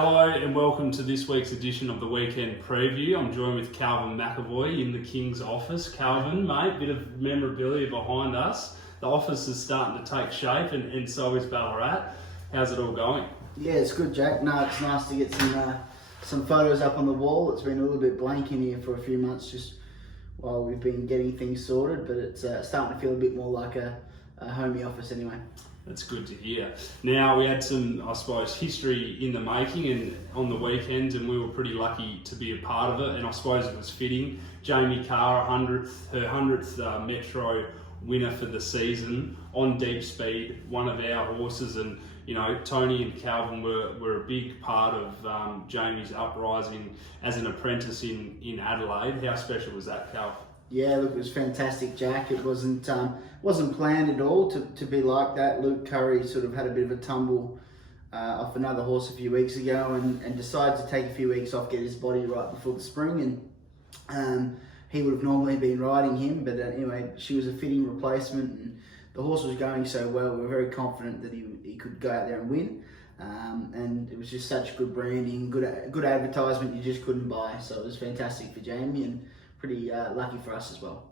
Hello and welcome to this week's edition of the Weekend Preview. I'm joined with Calvin McAvoy in the King's office. Calvin, mate, bit of memorabilia behind us. The office is starting to take shape and so is Ballarat. How's it all going? Yeah, it's good, Jack. No, it's nice to get some photos up on the wall. It's been a little bit blank in here for a few months just while we've been getting things sorted, but it's starting to feel a bit more like a homey office anyway. That's good to hear. Now, we had some, I suppose, history in the making and on the weekend, and we were pretty lucky to be a part of it, and I suppose it was fitting. Jamie Carr, her 100th Metro winner for the season on Deep Speed, one of our horses, and you know, Tony and Calvin were a big part of Jamie's uprising as an apprentice in Adelaide. How special was that, Cal? Yeah, look, it was fantastic, Jack. It wasn't planned at all to be like that. Luke Curry sort of had a bit of a tumble off another horse a few weeks ago and decided to take a few weeks off, get his body right before the spring, and he would have normally been riding him, but anyway, she was a fitting replacement, and the horse was going so well. We were very confident that he could go out there and win, and it was just such good branding, good advertisement you just couldn't buy. So it was fantastic for Jamie and pretty lucky for us as well.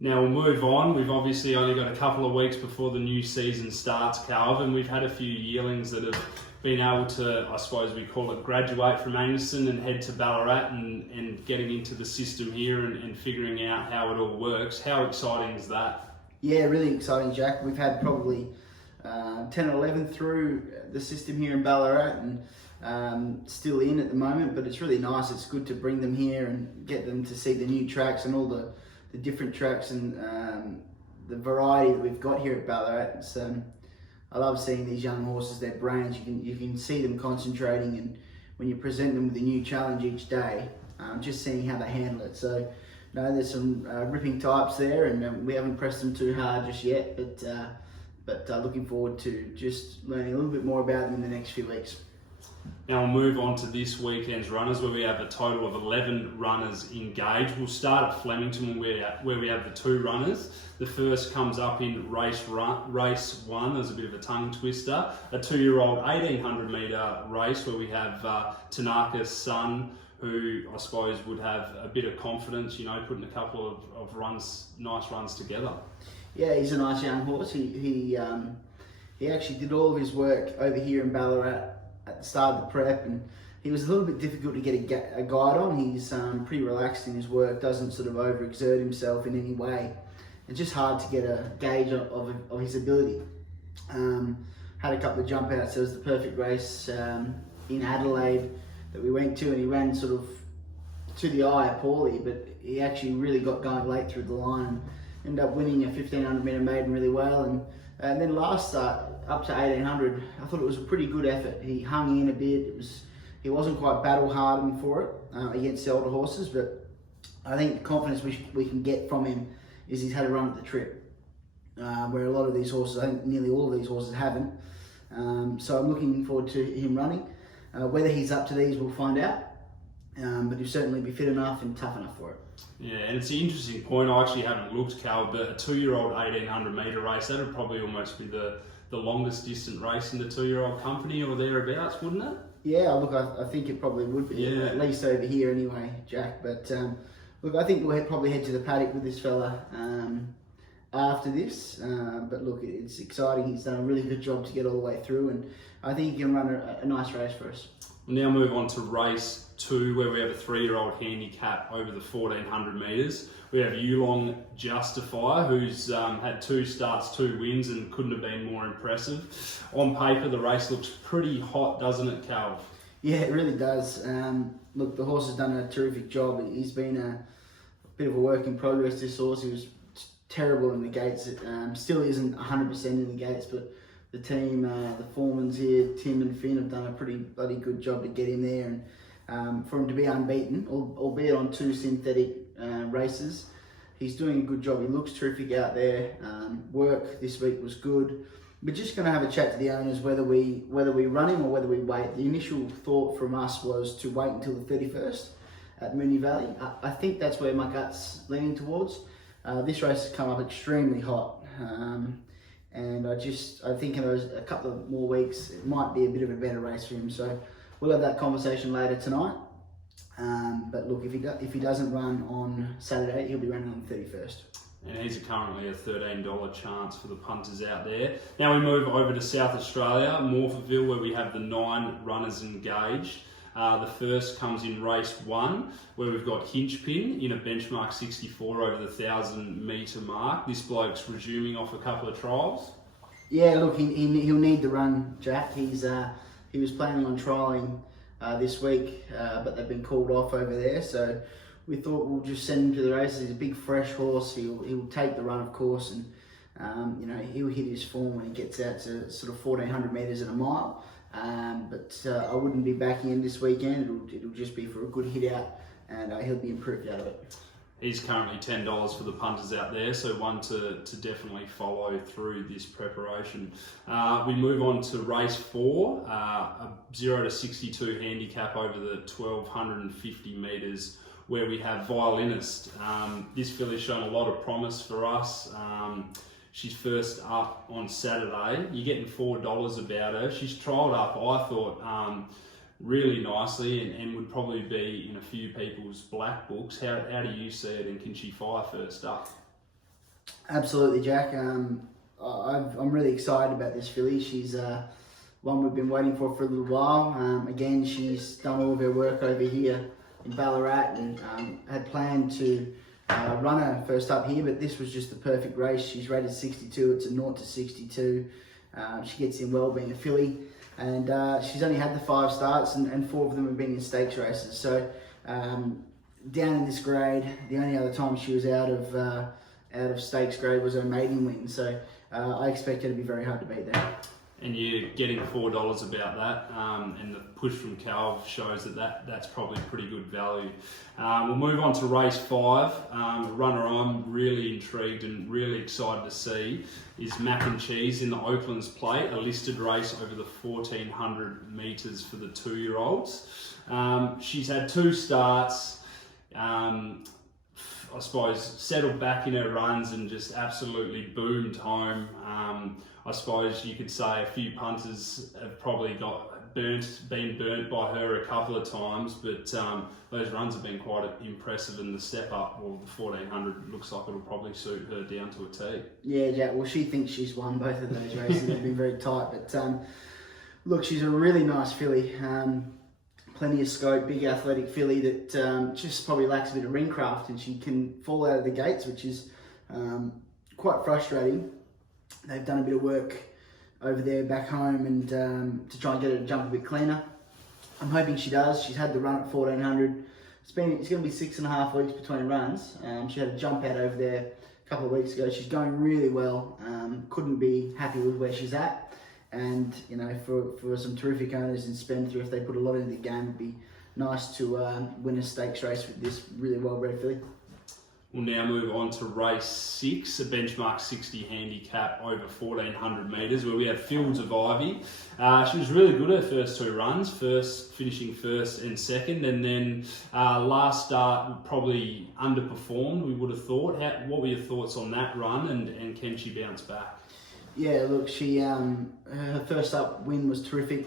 Now we'll move on. We've obviously only got a couple of weeks before the new season starts, Calvin. We've had a few yearlings that have been able to, I suppose we call it, graduate from Anderson and head to Ballarat and getting into the system here and figuring out how it all works. How exciting is that? Yeah, really exciting, Jack. We've had probably 10 or 11 through the system here in Ballarat and still in at the moment, but it's really nice. It's good to bring them here and get them to see the new tracks and all the different tracks and the variety that we've got here at Ballarat. It's, I love seeing these young horses, their brains. You can see them concentrating, and when you present them with a new challenge each day, just seeing how they handle it. So, no, there's some ripping types there, and we haven't pressed them too hard just yet, but looking forward to just learning a little bit more about them in the next few weeks. Now we'll move on to this weekend's runners, where we have a total of 11 runners engaged. We'll start at Flemington, where we have the 2 runners. The first comes up in race 1. There's a bit of a tongue twister. A 2-year-old 1800 metre race where we have Tanaka Son, who I suppose would have a bit of confidence, you know, putting a couple of nice runs together. Yeah, he's a nice young horse. He actually did all of his work over here in Ballarat at the start of the prep, and he was a little bit difficult to get a guide on. He's pretty relaxed in his work, doesn't sort of overexert himself in any way. It's just hard to get a gauge of his ability. Had a couple of jump outs. It was the perfect race in Adelaide that we went to, and he ran sort of to the eye poorly, but he actually really got going late through the line. Ended up winning a 1500 metre maiden really well, and then last start up to 1800, I thought it was a pretty good effort. He hung in a bit. He wasn't quite battle hardened for it against the older horses, but I think the confidence we can get from him is he's had a run at the trip, where a lot of these horses, I think nearly all of these horses haven't. So I'm looking forward to him running. Whether he's up to these, we'll find out. But he'll certainly be fit enough and tough enough for it. Yeah, and it's an interesting point. I actually haven't looked, Cal, but a 2-year-old 1800 metre race, that would probably almost be the longest distant race in the 2-year-old company or thereafter, wouldn't it? Yeah, look, I think it probably would be, yeah. At least over here anyway, Jack. But look, I think we'll probably head to the paddock with this fella after this. But look, it's exciting. He's done a really good job to get all the way through, and I think he can run a nice race for us. We'll now move on to race 2, where we have a 3-year-old handicap over the 1400 metres. We have Yulong Justifier, who's had 2 starts, 2 wins, and couldn't have been more impressive. On paper, the race looks pretty hot, doesn't it, Cal? Yeah, it really does. Look, the horse has done a terrific job. He's been a bit of a work in progress, this horse. He was terrible in the gates. Still isn't 100% in the gates, but the team, the foremans here, Tim and Finn, have done a pretty bloody good job to get him there. And for him to be unbeaten, albeit on 2 synthetic races, he's doing a good job. He looks terrific out there. Work this week was good. We're just going to have a chat to the owners whether we run him or whether we wait. The initial thought from us was to wait until the 31st at Moonee Valley. I think that's where my gut's leaning towards. This race has come up extremely hot. And I think in a couple of more weeks, it might be a bit of a better race for him. So we'll have that conversation later tonight. But look, if he doesn't run on Saturday, he'll be running on the 31st. And he's currently a $13 chance for the punters out there. Now we move over to South Australia, Morphetville, where we have the 9 runners engaged. The first comes in race 1, where we've got Hinchpin in a benchmark 64 over the 1,000 metre mark. This bloke's resuming off a couple of trials. Yeah, look, he'll need the run, Jack. He was planning on trialling this week, but they've been called off over there. So we thought we'll just send him to the races. He's a big, fresh horse. He'll take the run, of course, and he'll hit his form when he gets out to sort of 1,400 metres in a mile. But I wouldn't be backing him this weekend. It'll just be for a good hit out, and he'll be improved out of it. He's currently $10 for the punters out there, so one to definitely follow through this preparation. We move on to race 4, a 0 to 62 handicap over the 1,250 metres, where we have Violinist. This filly's shown a lot of promise for us. She's first up on Saturday. You're getting $4 about her. She's trialled up, I thought, really nicely and would probably be in a few people's black books. How do you see it, and can she fire first up? Absolutely, Jack. I'm really excited about this filly. She's one we've been waiting for a little while. Again, she's done all of her work over here in Ballarat and had planned to run her first up here, but this was just the perfect race. She's rated 62. It's a 0 to 62. She gets in well being a filly. And she's only had the 5 starts, and 4 of them have been in stakes races. So down in this grade, the only other time she was out of stakes grade was her maiden win. So I expect her to be very hard to beat there. And you're getting $4 about that, and the push from Calv shows that's probably pretty good value. We'll move on to race 5. A runner I'm really intrigued and really excited to see is Mac and Cheese in the Oaklands Plate, a listed race over the 1,400 metres for the 2-year-olds. She's had 2 starts. I suppose settled back in her runs and just absolutely boomed home. I suppose you could say a few punters have probably been burnt by her a couple of times, but those runs have been quite impressive, and the step up, or the 1,400, looks like it'll probably suit her down to a T. Yeah, Jack. Well, she thinks she's won both of those races. They've been very tight, but look, she's a really nice filly. Plenty of scope, big athletic filly that just probably lacks a bit of ring craft, and she can fall out of the gates, which is quite frustrating. They've done a bit of work over there back home and to try and get her to jump a bit cleaner. I'm hoping she does. She's had the run at 1,400. It's going to be 6.5 weeks between runs. She had a jump out over there a couple of weeks ago. She's going really well. Couldn't be happy with where she's at. And for some terrific owners in Spendthrift, if they put a lot into the game, it'd be nice to win a stakes race with this really well-bred filly. We'll now move on to race 6, a benchmark 60 handicap over 1,400 metres, where we have Fields of Ivey. She was really good her first 2 runs, finishing first and second, and then last start probably underperformed, we would have thought. What were your thoughts on that run, and can she bounce back? Yeah, look, she her first up win was terrific.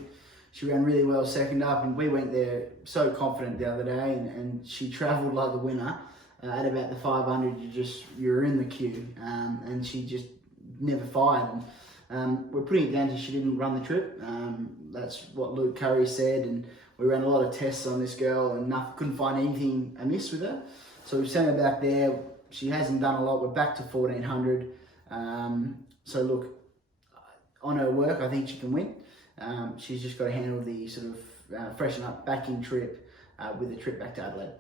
She ran really well second up, and we went there so confident the other day, and she travelled like the winner. At about the 500, you're in the queue, and she just never fired. And we're putting it down to she didn't run the trip. That's what Luke Curry said, and we ran a lot of tests on this girl, and couldn't find anything amiss with her. So we've sent her back there. She hasn't done a lot. We're back to 1,400. So look, on her work, I think she can win. She's just got to handle the sort of freshen up back-in trip with a trip back to Adelaide.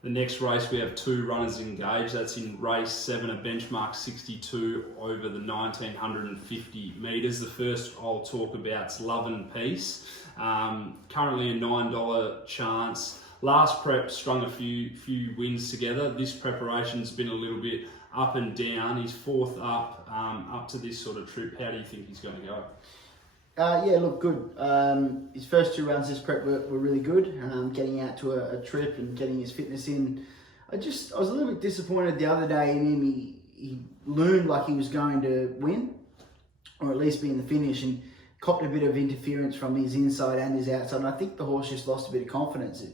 The next race, we have 2 runners engaged. That's in race 7, a benchmark 62 over the 1,950 metres. The first I'll talk about is Love and Peace. Currently a $9 chance. Last prep strung a few wins together. This preparation's been a little bit up and down. He's 4th up to this sort of trip. How do you think he's going to go? Yeah, look, good. His first 2 runs this prep were really good. Getting out to a trip and getting his fitness in. I was a little bit disappointed the other day in him. He loomed like he was going to win, or at least be in the finish, and copped a bit of interference from his inside and his outside, and I think the horse just lost a bit of confidence.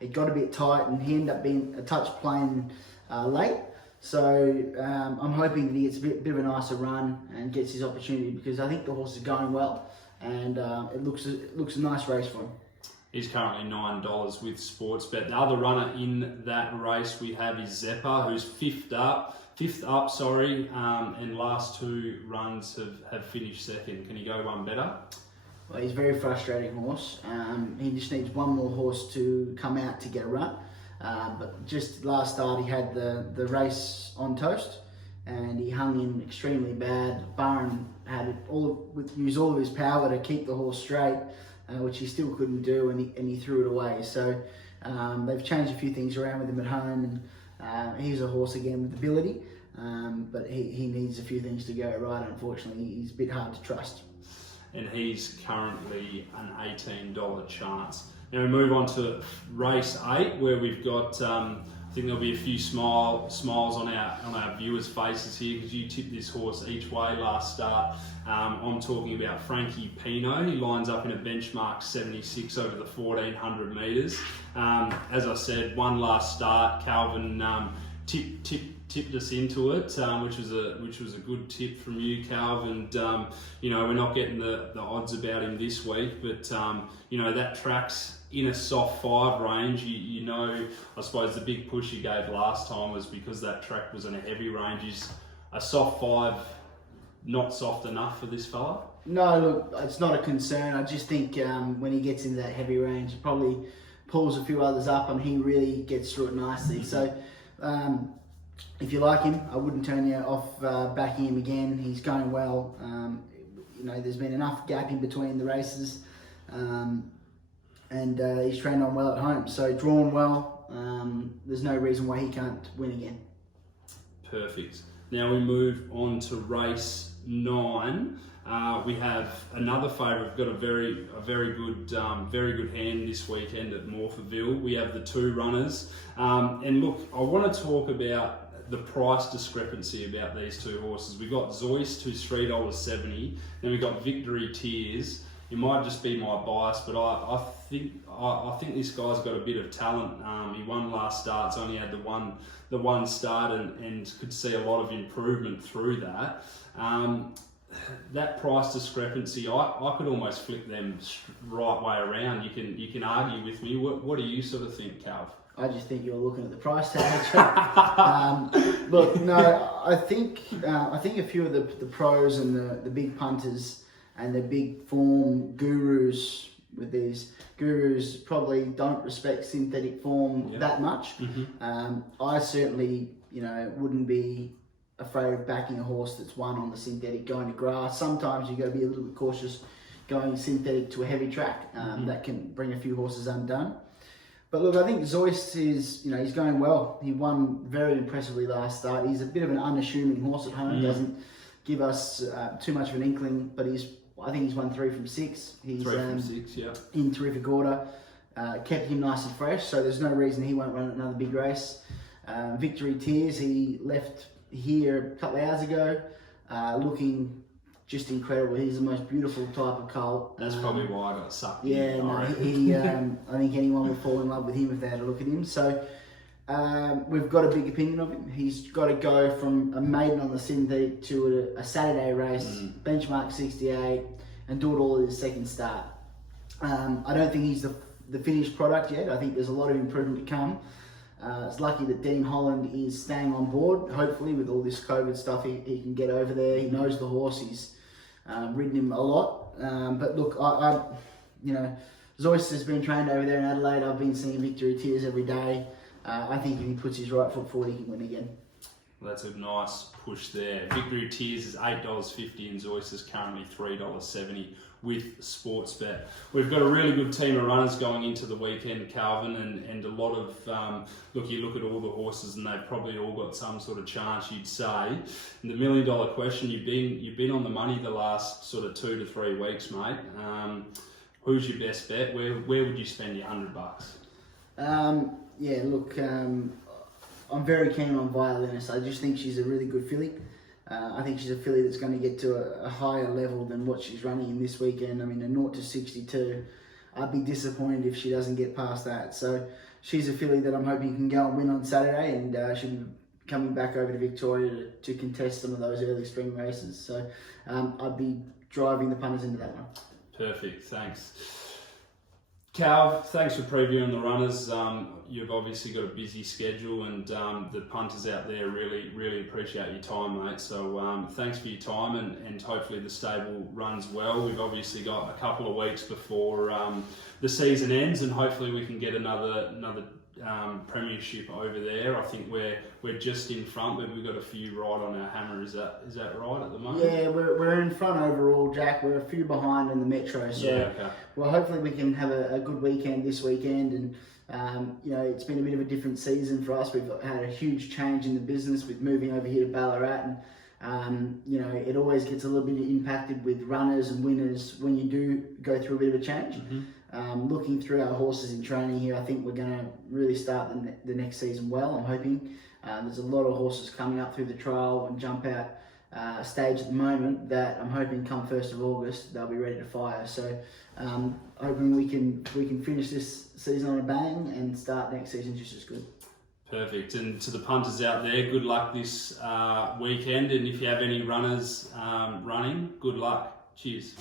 It got a bit tight, and he ended up being a touch plain late. So I'm hoping that he gets a bit of a nicer run and gets his opportunity, because I think the horse is going well, and it looks a nice race for him. He's currently $9 with Sportsbet. The other runner in that race we have is Zeppa, who's fifth up, and last 2 runs have finished second. Can he go one better? Well, he's a very frustrating horse. He just needs one more horse to come out to get a run. But just last start, he had the race on toast, and he hung in extremely bad. Barron had used all of his power to keep the horse straight, which he still couldn't do, and he threw it away. So they've changed a few things around with him at home, and he's a horse again with ability, but he needs a few things to go right. Unfortunately, he's a bit hard to trust. And he's currently an $18 chance. Now we move on to race 8, where we've got, I think there'll be a few smiles on our viewers' faces here, because you tipped this horse each way last start. I'm talking about Frankie Pinot. He lines up in a benchmark 76 over the 1400 metres. As I said, one last start, Calvin tipped us into it, which was a good tip from you, Calv. And we're not getting the odds about him this week, but that track's in a soft 5 range. I suppose the big push you gave last time was because that track was in a heavy range. Is a soft 5 not soft enough for this fella? No, look, it's not a concern. I just think when he gets into that heavy range, he probably pulls a few others up, and he really gets through it nicely. So if you like him, I wouldn't turn you off backing him again. He's going well. There's been enough gap in between the races, and he's trained on well at home. So drawn well. There's no reason why he can't win again. Perfect. Now we move on to race 9. We have another favourite. We've got a very good hand this weekend at Morphetville. We have the 2 runners, and look, I want to talk about the price discrepancy about these 2 horses. We've got Zoist, who's $3.70. Then we've got Victory Tears. It might just be my bias, but I think this guy's got a bit of talent. He won last start, so only had the one start, and could see a lot of improvement through that. That price discrepancy, I could almost flip them right way around. You can argue with me. What do you sort of think, Calv? I just think you're looking at the price tag. Look, no, I think a few of the pros and the big punters and the big form gurus with these gurus probably don't respect synthetic form that much. Mm-hmm. I certainly, wouldn't be afraid of backing a horse that's won on the synthetic going to grass. Sometimes you got to be a little bit cautious going synthetic to a heavy track. That can bring a few horses undone. But look, I think Zoist is, he's going well. He won very impressively last start. He's a bit of an unassuming horse at home. Doesn't give us too much of an inkling, but I think he's won 3 from 6. He's 3 from 6, yeah. In terrific order. Kept him nice and fresh, so there's no reason he won't run another big race. Victory Tears, he left here a couple of hours ago, looking just incredible. He's the most beautiful type of colt. That's probably why I got sucked in. Yeah, no, I think anyone would fall in love with him if they had a look at him. So we've got a big opinion of him. He's got to go from a maiden on the synthetic to a Saturday race, benchmark 68, and do it all at his second start. I don't think he's the finished product yet. I think there's a lot of improvement to come. It's lucky that Dean Holland is staying on board. Hopefully, with all this COVID stuff, he can get over there. He knows the horse. He's ridden him a lot. But look, Zoist has been trained over there in Adelaide. I've been seeing Victory Tears every day. I think if he puts his right foot forward, he can win again. Well, that's a nice push there. Victory Tears is $8.50 and Zoist is currently $3.70 with Sportsbet. We've got a really good team of runners going into the weekend, Calvin, and a lot of, you look at all the horses and they've probably all got some sort of chance, you'd say. And the $1 million question, you've been on the money the last sort of 2 to 3 weeks, mate. Who's your best bet? Where would you spend your $100? I'm very keen on Violinist. I just think she's a really good filly. I think she's a filly that's going to get to a higher level than what she's running in this weekend. I mean, a 0 to 62. I'd be disappointed if she doesn't get past that. So she's a filly that I'm hoping can go and win on Saturday, and she'll be coming back over to Victoria to contest some of those early spring races. So I'd be driving the punters into that one. Perfect, thanks. Cal, thanks for previewing the runners. You've obviously got a busy schedule, and the punters out there really appreciate your time, mate. So thanks for your time, and hopefully the stable runs well. We've obviously got a couple of weeks before the season ends, and hopefully we can get another premiership over there. I think we're just in front, but we've got a few right on our hammer. Is that right at the moment? Yeah, we're in front overall, Jack. We're a few behind in the metro, so okay. Well, hopefully we can have a good weekend this weekend. And it's been a bit of a different season for us. We've had a huge change in the business with moving over here to Ballarat, and it always gets a little bit impacted with runners and winners when you do go through a bit of a change. Looking through our horses in training here, I think we're going to really start the next season well. I'm hoping there's a lot of horses coming up through the trial and jump out stage at the moment that I'm hoping come 1st of August they'll be ready to fire. So hoping we can finish this season on a bang and start next season just as good. Perfect. And to the punters out there, good luck this weekend. And if you have any runners running, good luck. Cheers.